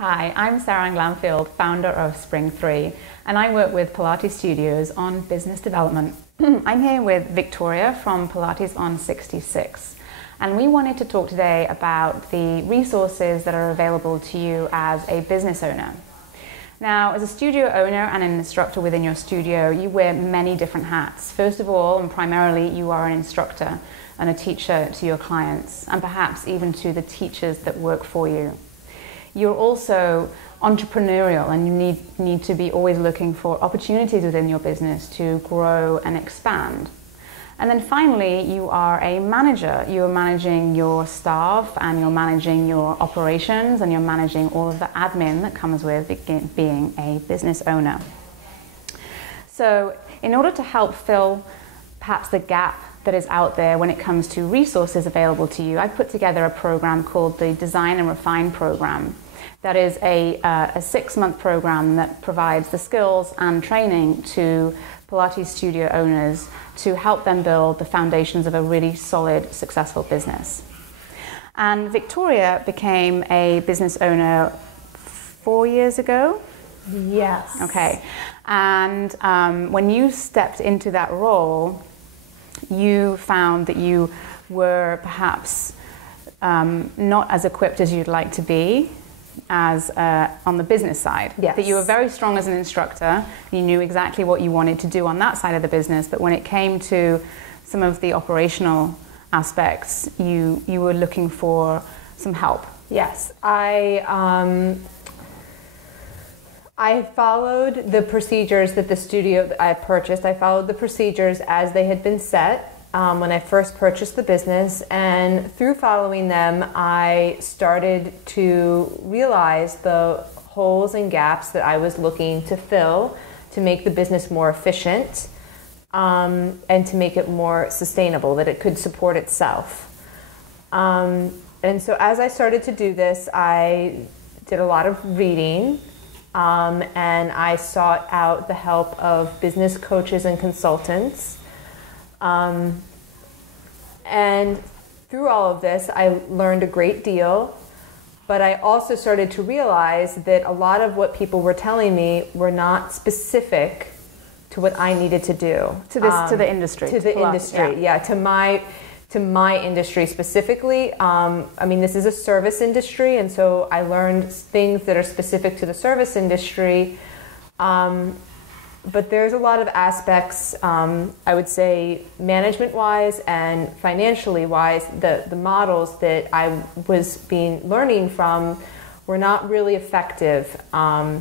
Hi, I'm Sarah Ann Glanfield, founder of Spring 3, and I work with Pilates Studios on business development. I'm here with Victoria from Pilates on 66, and we wanted to talk today about the resources that are available to you as a business owner. Now, as a studio owner and an instructor within your studio, you wear many different hats. First of all, and primarily, you are an instructor and a teacher to your clients, and perhaps even to the teachers that work for you. You're also entrepreneurial, and you need to be always looking for opportunities within your business to grow and expand. And then finally, you are a manager. You're managing your staff, and you're managing your operations, and you're managing all of the admin that comes with being a business owner. So in order to help fill perhaps the gap that is out there when it comes to resources available to you, I've put together a program called the Design and Refine program. That is a 6-month program that provides the skills and training to Pilates studio owners to help them build the foundations of a really solid, successful business. And Victoria became a business owner 4 years ago? Yes. Okay. And when you stepped into that role, you found that you were perhaps not as equipped as you'd like to be as on the business side. Yes. That you were very strong as an instructor, you knew exactly what you wanted to do on that side of the business, but when it came to some of the operational aspects, you were looking for some help. Yes. I followed the procedures that the studio that I purchased. I followed the procedures as they had been set when I first purchased the business, and through following them, I started to realize the holes and gaps that I was looking to fill to make the business more efficient and to make it more sustainable, that it could support itself. And so as I started to do this, I did a lot of reading. And I sought out the help of business coaches and consultants. And through all of this, I learned a great deal, but I also started to realize that a lot of what people were telling me were not specific to what I needed to do. To the industry. To the industry, yeah, to my industry specifically. I mean, this is a service industry, and so I learned things that are specific to the service industry. But there's a lot of aspects, I would say, management-wise and financially-wise, the models that I was learning from were not really effective to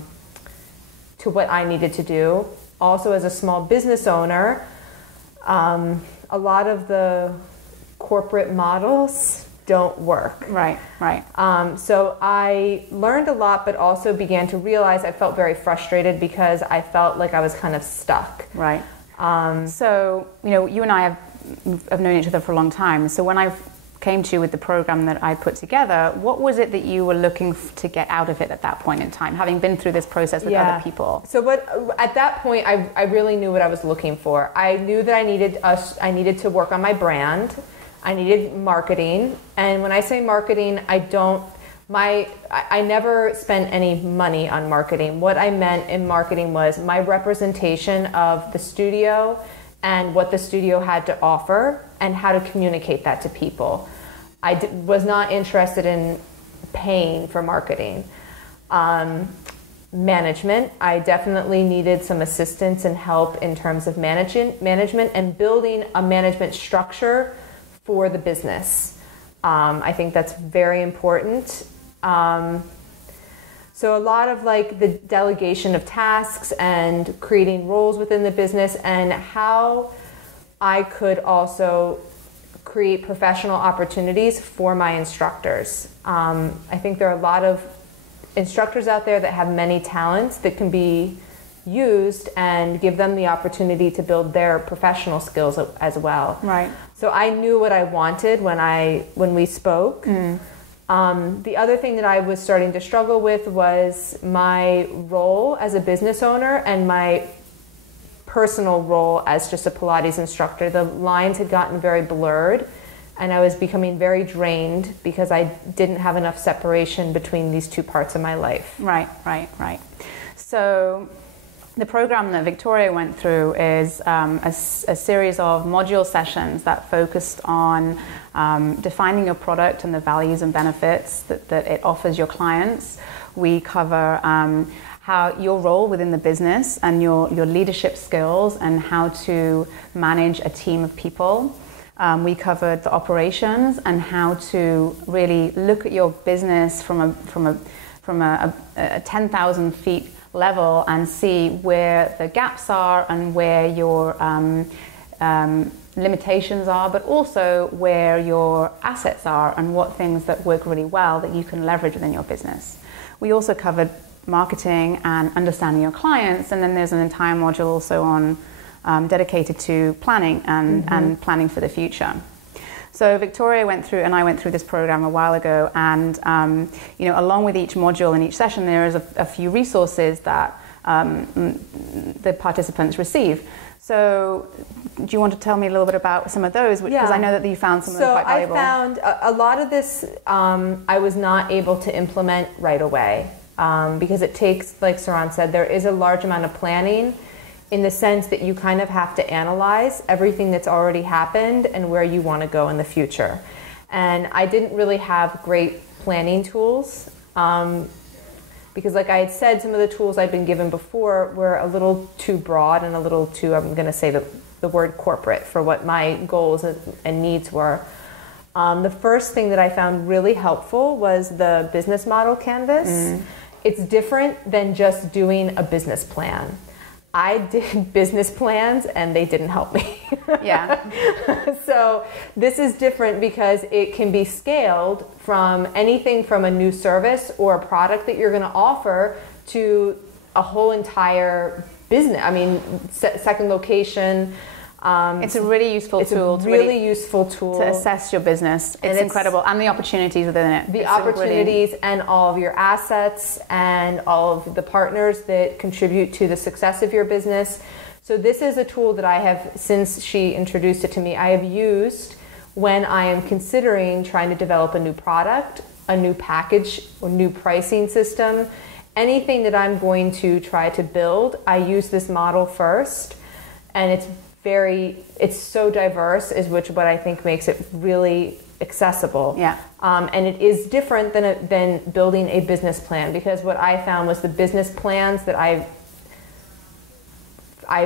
what I needed to do. Also, as a small business owner, a lot of the corporate models don't work. Right. So I learned a lot, but also began to realize I felt very frustrated because I felt like I was kind of stuck. Right. So, you and I have known each other for a long time. So when I came to you with the program that I put together, what was it that you were looking to get out of it at that point in time, having been through this process with other people? So at that point, I really knew what I was looking for. I knew that I needed to work on my brand. I needed marketing, and when I say marketing, I never spent any money on marketing. What I meant in marketing was my representation of the studio and what the studio had to offer and how to communicate that to people. I was not interested in paying for marketing. Management, I definitely needed some assistance and help in terms of management and building a management structure for the business. I think that's very important. So a lot of the delegation of tasks and creating roles within the business, and how I could also create professional opportunities for my instructors. I think there are a lot of instructors out there that have many talents that can be used and give them the opportunity to build their professional skills as well. Right. So I knew what I wanted when we spoke. The other thing that I was starting to struggle with was my role as a business owner and my personal role as just a Pilates instructor. The lines had gotten very blurred and I was becoming very drained because I didn't have enough separation between these two parts of my life. Right. So the program that Victoria went through is a series of module sessions that focused on defining your product and the values and benefits that it offers your clients. We cover how your role within the business and your leadership skills and how to manage a team of people. We covered the operations and how to really look at your business from a 10,000 feet level and see where the gaps are and where your limitations are, but also where your assets are and what things that work really well that you can leverage within your business. We also covered marketing and understanding your clients, and then there's an entire module also on dedicated to planning and planning for the future. So Victoria went through, and I went through this program a while ago, and along with each module and each session, there is a few resources that the participants receive. So do you want to tell me a little bit about some of those? Because I know that you found some of them quite valuable. So I found a lot of this I was not able to implement right away because it takes, like Saran said, there is a large amount of planning, in the sense that you kind of have to analyze everything that's already happened and where you want to go in the future. And I didn't really have great planning tools because, like I had said, some of the tools I'd been given before were a little too broad and a little too, I'm going to say the word corporate for what my goals and needs were. The first thing that I found really helpful was the business model canvas. It's different than just doing a business plan. I did business plans and they didn't help me. So this is different because it can be scaled from anything from a new service or a product that you're going to offer to a whole entire business. I mean, second location. It's a really useful tool. It's a really useful tool to assess your business. It's incredible, and the opportunities within it. The opportunities and all of your assets and all of the partners that contribute to the success of your business. So this is a tool that I have, since she introduced it to me, I have used when I am considering trying to develop a new product, a new package, or new pricing system. Anything that I'm going to try to build, I use this model first, and it's so diverse, is what I think makes it really accessible. And it is different than building a business plan, because what I found was the business plans that I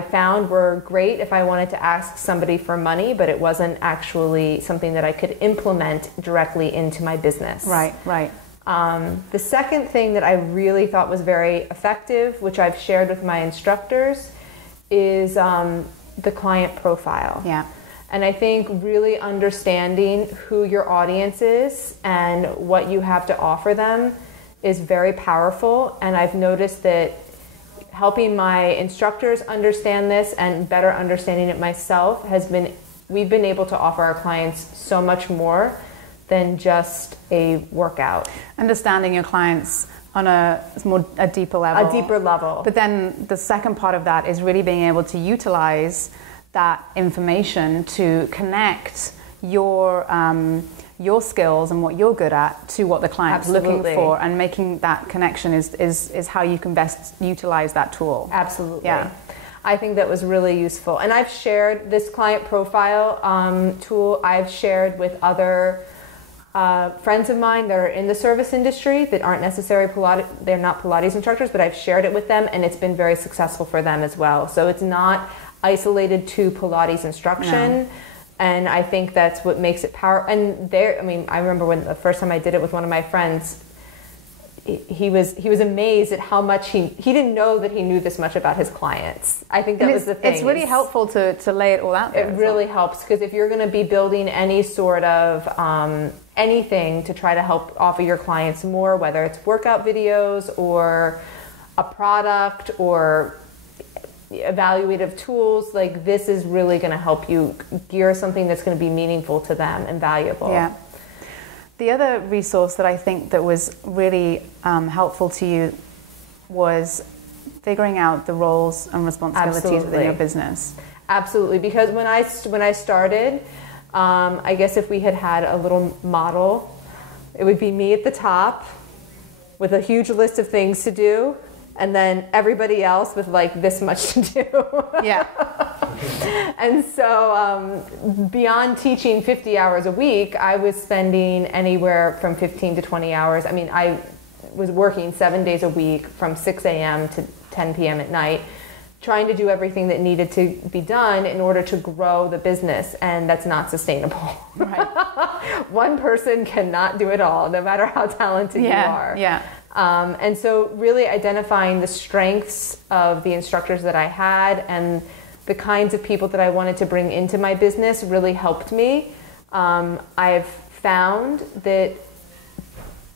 found were great if I wanted to ask somebody for money, but it wasn't actually something that I could implement directly into my business. Right. The second thing that I really thought was very effective, which I've shared with my instructors, is the client profile. And I think really understanding who your audience is and what you have to offer them is very powerful. And I've noticed that helping my instructors understand this and better understanding it myself we've been able to offer our clients so much more than just a workout. Understanding your clients on a deeper level. A deeper level. But then the second part of that is really being able to utilize that information to connect your skills and what you're good at to what the client's looking for, and making that connection is how you can best utilize that tool. Absolutely. I think that was really useful. And I've shared this client profile tool, I've shared with other friends of mine that are in the service industry that aren't necessarily they're not Pilates instructors, but I've shared it with them, and it's been very successful for them as well. So it's not isolated to Pilates instruction. No. And I think that's what makes it powerful. And I remember when the first time I did it with one of my friends, he was amazed at how much he didn't know that he knew this much about his clients. I think that was the thing. It's really helpful to lay it all out there. It really helps, because if you're going to be building any sort of anything to try to help offer your clients more, whether it's workout videos or a product or evaluative tools, like this is really going to help you gear something that's going to be meaningful to them and valuable. The other resource that I think that was really helpful to you was figuring out the roles and responsibilities within your business. Absolutely, because when I started, I guess if we had a little model, it would be me at the top with a huge list of things to do, and then everybody else with like this much to do. Yeah. And so beyond teaching 50 hours a week, I was spending anywhere from 15 to 20 hours. I mean, I was working 7 days a week from 6 a.m. to 10 p.m. at night, trying to do everything that needed to be done in order to grow the business, and that's not sustainable. Right. One person cannot do it all, no matter how talented you are. Yeah. And so really identifying the strengths of the instructors that I had and the kinds of people that I wanted to bring into my business really helped me. I've found that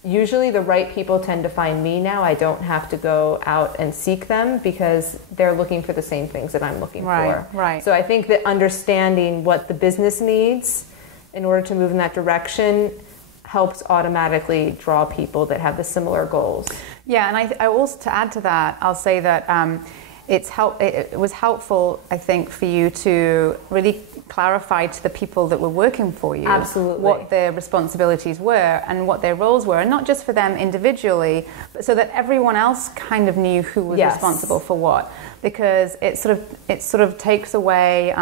usually the right people tend to find me now. I don't have to go out and seek them because they're looking for the same things that I'm looking for. Right. So I think that understanding what the business needs in order to move in that direction helps automatically draw people that have the similar goals. Yeah, and I also, to add to that, I'll say that it was helpful, I think, for you to really clarify to the people that were working for you Absolutely. what their responsibilities were and what their roles were, and not just for them individually, but so that everyone else kind of knew who was Yes. responsible for what, because it sort of takes away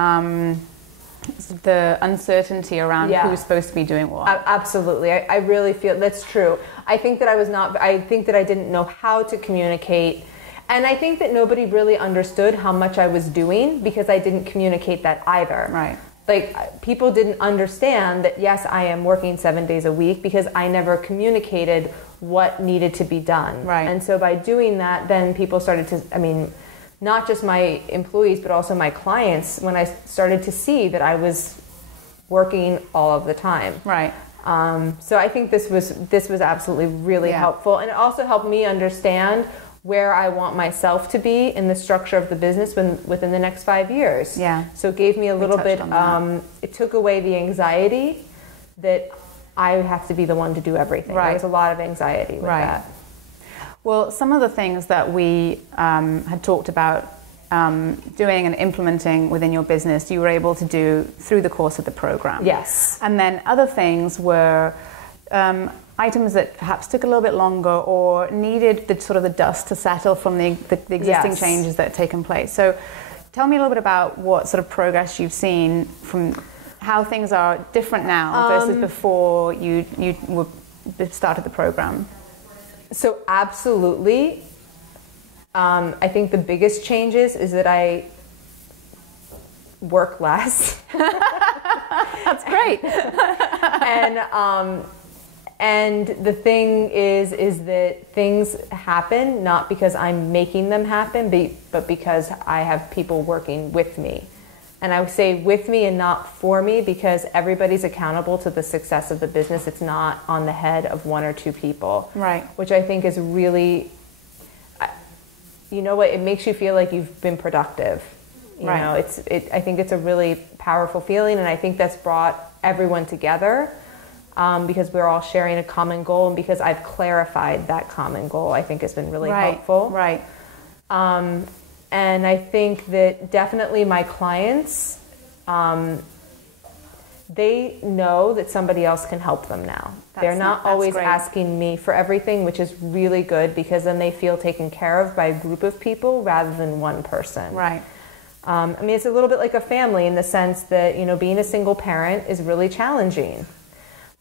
the uncertainty around Yeah. who's supposed to be doing what. Absolutely. I really feel that's true. I think that I think that I didn't know how to communicate. And I think that nobody really understood how much I was doing because I didn't communicate that either. Right. Like, people didn't understand that, yes, I am working 7 days a week because I never communicated what needed to be done. Right. And so by doing that, then people started to, I mean, not just my employees, but also my clients, when I started to see that I was working all of the time. Right. So I think this was absolutely really Yeah. helpful. And it also helped me understand where I want myself to be in the structure of the business within the next 5 years. Yeah. So it gave me a little bit, touched on that. it took away the anxiety that I have to be the one to do everything. Right. There was a lot of anxiety with Right. that. Well, some of the things that we had talked about doing and implementing within your business, you were able to do through the course of the program. Yes. And then other things were items that perhaps took a little bit longer or needed the sort of the dust to settle from the existing Yes. changes that had taken place. So tell me a little bit about what sort of progress you've seen from how things are different now versus before you started the program. So absolutely. I think the biggest changes is that I work less. That's great. And the thing is that things happen not because I'm making them happen, but because I have people working with me. And I would say with me and not for me, because everybody's accountable to the success of the business. It's not on the head of one or two people. Right. Which I think is really, you know what, it makes you feel like you've been productive. You Right. know, I think it's a really powerful feeling, and I think that's brought everyone together. Because we're all sharing a common goal, and because I've clarified that common goal, I think has been really helpful. Right. And I think that definitely my clients, they know that somebody else can help them now. They're not always great. asking me for everything, which is really good because then they feel taken care of by a group of people rather than one person. Right. I mean, it's a little bit like a family in the sense that, you know, being a single parent is really challenging.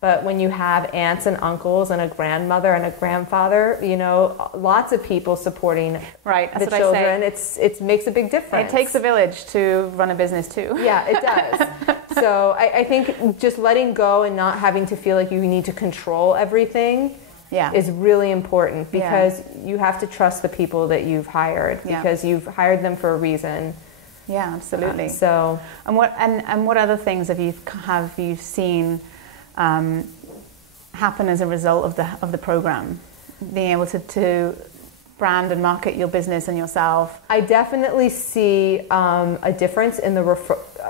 But when you have aunts and uncles and a grandmother and a grandfather, you know, lots of people supporting Right, that's the what children, I say. it makes a big difference. It takes a village to run a business too. Yeah, it does. So I think just letting go and not having to feel like you need to control everything is really important, because you have to trust the people that you've hired, because you've hired them for a reason. Yeah, absolutely. So, and what other things have you seen happen as a result of the program? Being able to brand and market your business and yourself. I definitely see a difference in the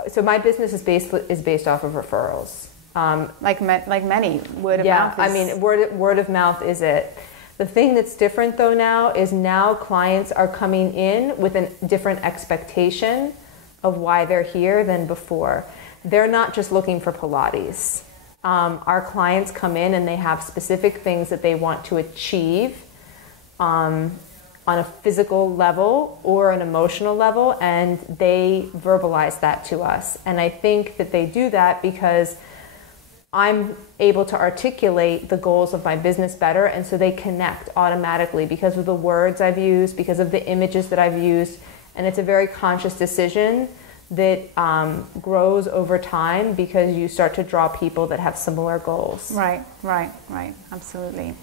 so my business is based off of referrals. Like many, word of mouth. I mean, word of mouth is it. The thing that's different though now is clients are coming in with a different expectation of why they're here than before. they're not just looking for Pilates. Our clients come in and they have specific things that they want to achieve on a physical level or an emotional level, and they verbalize that to us. And I think that they do that because I'm able to articulate the goals of my business better, and so they connect automatically because of the words I've used, because of the images that I've used, and it's a very conscious decision that grows over time because you start to draw people that have similar goals. Right, absolutely.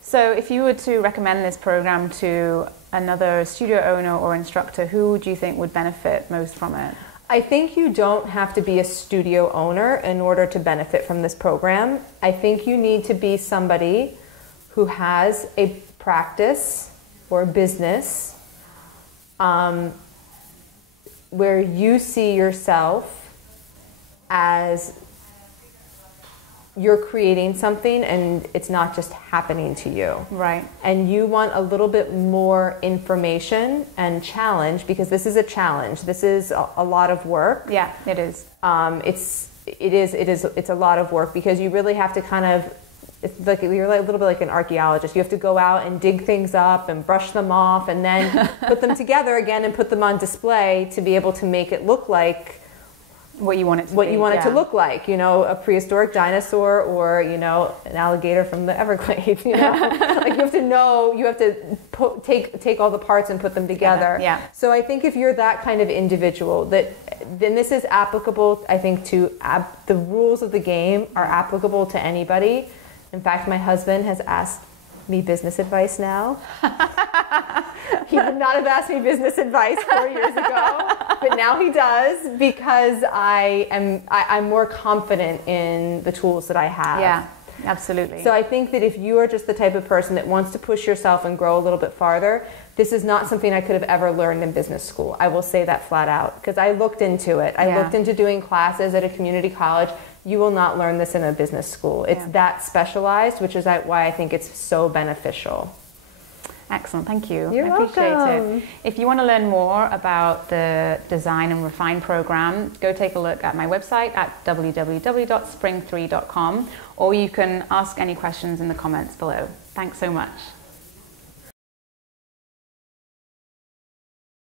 So if you were to recommend this program to another studio owner or instructor, who do you think would benefit most from it? I think you don't have to be a studio owner in order to benefit from this program. I think you need to be somebody who has a practice or a business where you see yourself as you're creating something and it's not just happening to you. Right. And you want a little bit more information and challenge, because this is a challenge. This is a lot of work. Yeah, it is. It's a lot of work because you really have to kind of, it's like you're like a little bit like an archaeologist. You have to go out and dig things up and brush them off and then put them together again and put them on display to be able to make it look like what you want it to look like, you know, a prehistoric dinosaur or, you know, an alligator from the Everglades, you know. Like you have to take all the parts and put them together. Yeah. So I think if you're that kind of individual, then this is applicable, I think, to the rules of the game are applicable to anybody. In fact, my husband has asked me business advice now. He would not have asked me business advice 4 years ago, but now he does because I'm more confident in the tools that I have. Yeah, absolutely. So I think that if you are just the type of person that wants to push yourself and grow a little bit farther, this is not something I could have ever learned in business school. I will say that flat out because I looked into it. I looked into doing classes at a community college. You will not learn this in a business school. It's that specialized, which is why I think it's so beneficial. Excellent, thank you. You're I appreciate welcome. it. If you want to learn more about the Design and Refine program, go take a look at my website at www.spring3.com, or you can ask any questions in the comments below. Thanks so much.